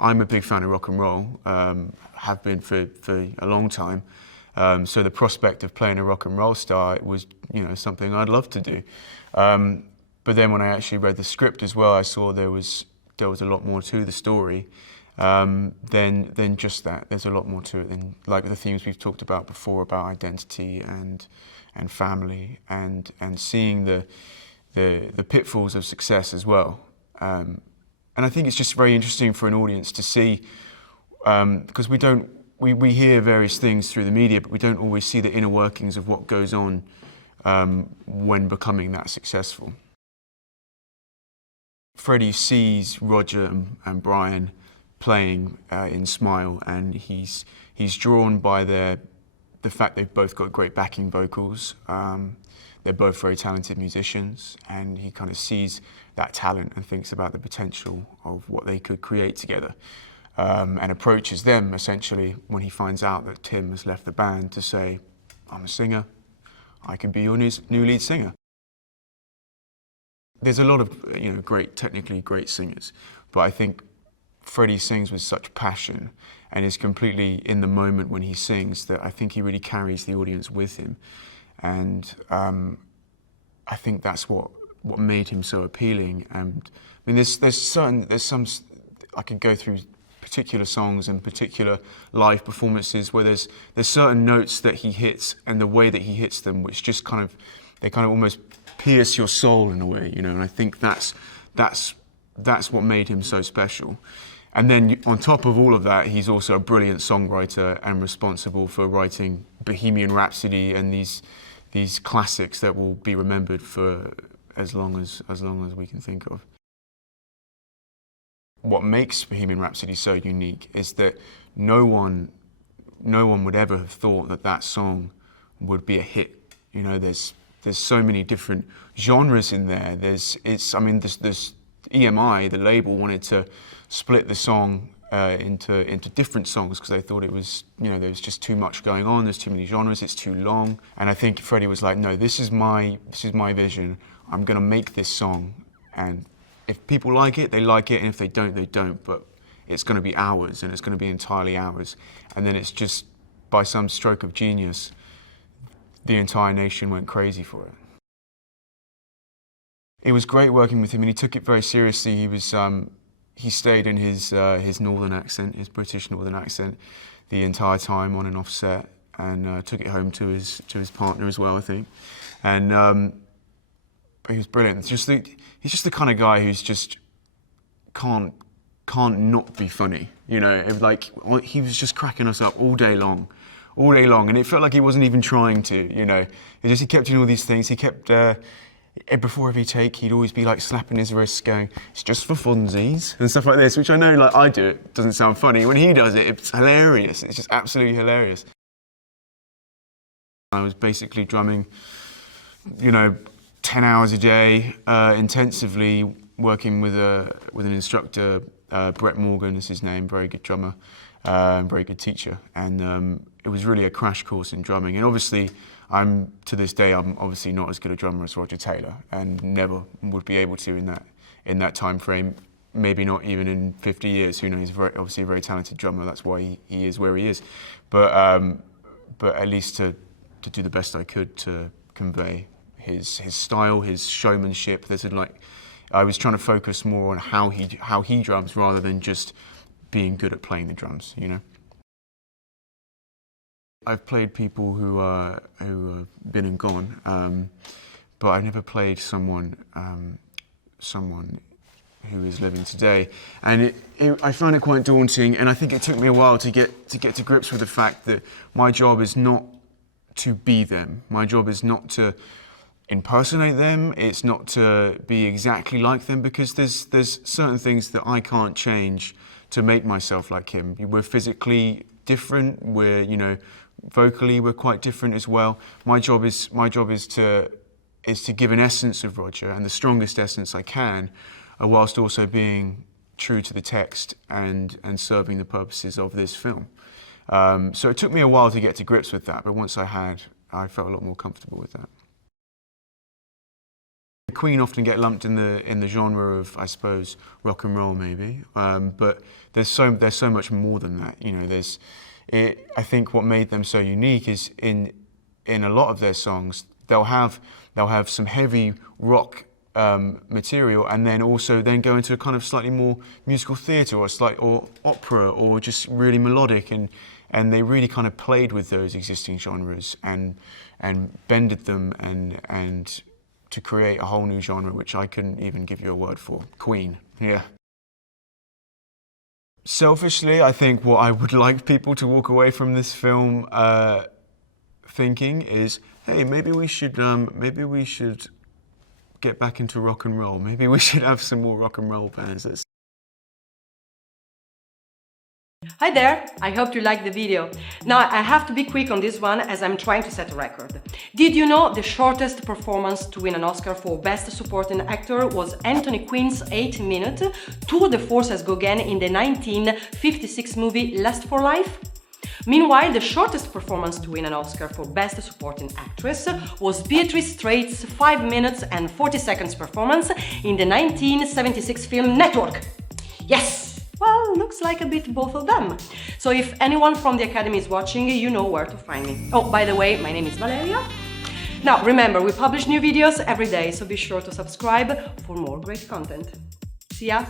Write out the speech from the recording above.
I'm a big fan of rock and roll, have been for a long time. So the prospect of playing a rock and roll star was, something I'd love to do. But then when I actually read the script as well, I saw there was a lot more to the story than just that. There's a lot more to it than like the themes we've talked about before about identity and family and seeing the pitfalls of success as well. And I think it's just very interesting for an audience to see, because we hear various things through the media, but we don't always see the inner workings of what goes on when becoming that successful. Freddie sees Roger and Brian playing in Smile, and he's drawn by the fact they've both got great backing vocals. They're both very talented musicians, and he kind of sees that talent and thinks about the potential of what they could create together, and approaches them essentially when he finds out that Tim has left the band to say, I'm a singer, I can be your new lead singer. There's a lot of technically great singers, but I think Freddie sings with such passion and is completely in the moment when he sings that I think he really carries the audience with him. And I think that's what made him so appealing. And I mean, there's some I could go through particular songs and particular live performances where there's certain notes that he hits and the way that he hits them, which just they almost pierce your soul in a way, And I think that's what made him so special. And then on top of all of that, he's also a brilliant songwriter and responsible for writing Bohemian Rhapsody and these classics that will be remembered for as long as we can think of. What makes Bohemian Rhapsody so unique is that no one would ever have thought that song would be a hit. There's so many different genres in there. There's EMI, the label, wanted to split the song into different songs because they thought it was, there was just too much going on. There's too many genres. It's too long. And I think Freddie was like, no, this is my vision. I'm going to make this song, and if people like it, they like it, and if they don't, they don't. But it's going to be ours, and it's going to be entirely ours. And then it's just by some stroke of genius, the entire nation went crazy for it. It was great working with him, and he took it very seriously. He stayed in his northern accent, his British northern accent, the entire time on and off set, and took it home to his partner as well, I think. And he was brilliant. He's just the kind of guy who's just can't not be funny. He was just cracking us up all day long, and it felt like he wasn't even trying to. He kept doing all these things. He kept. Before every take, he'd always be like slapping his wrists, going, "It's just for funsies," and stuff like this, which I know, I do it, doesn't sound funny. When he does it, it's hilarious. It's just absolutely hilarious. I was basically drumming, 10 hours a day, intensively working with an instructor. Brett Morgan is his name, very good drummer, very good teacher, and it was really a crash course in drumming. And obviously, to this day, I'm obviously not as good a drummer as Roger Taylor, and never would be able to in that time frame. Maybe not even in 50 years. Who knows? He's obviously a very talented drummer. That's why he is where he is. But at least to do the best I could to convey his style, his showmanship. I was trying to focus more on how he drums rather than just being good at playing the drums. I've played people who have been and gone, but I've never played someone who is living today, and I found it quite daunting. And I think it took me a while to get to grips with the fact that my job is not to be them. My job is not to impersonate them. It's not to be exactly like them, because there's certain things that I can't change to make myself like him. We're physically different. We're vocally we're quite different as well. My job is to give an essence of Roger, and the strongest essence I can, whilst also being true to the text and serving the purposes of this film. So it took me a while to get to grips with that, but once I felt a lot more comfortable with that. Queen often get lumped in the genre of, I suppose, rock and roll maybe, but there's so much more than that. You know, I think what made them so unique is in a lot of their songs they'll have some heavy rock material, and then also go into a kind of slightly more musical theatre or opera or just really melodic, and they really kind of played with those existing genres and bended them and to create a whole new genre which I couldn't even give you a word for. Queen, yeah. Selfishly, I think what I would like people to walk away from this film thinking is, hey, maybe we should get back into rock and roll. Maybe we should have some more rock and roll bands. Hi there, I hope you liked the video. Now I have to be quick on this one as I'm trying to set a record. Did you know the shortest performance to win an Oscar for Best Supporting Actor was Anthony Quinn's 8-minute tour de force as Gauguin in the 1956 movie Lust for Life? Meanwhile, the shortest performance to win an Oscar for Best Supporting Actress was Beatrice Strait's 5 minutes and 40 seconds performance in the 1976 film Network. Yes! Well, looks like a bit both of them. So if anyone from the Academy is watching, you know where to find me. Oh, by the way, my name is Valeria. Now, remember, we publish new videos every day, so be sure to subscribe for more great content. See ya!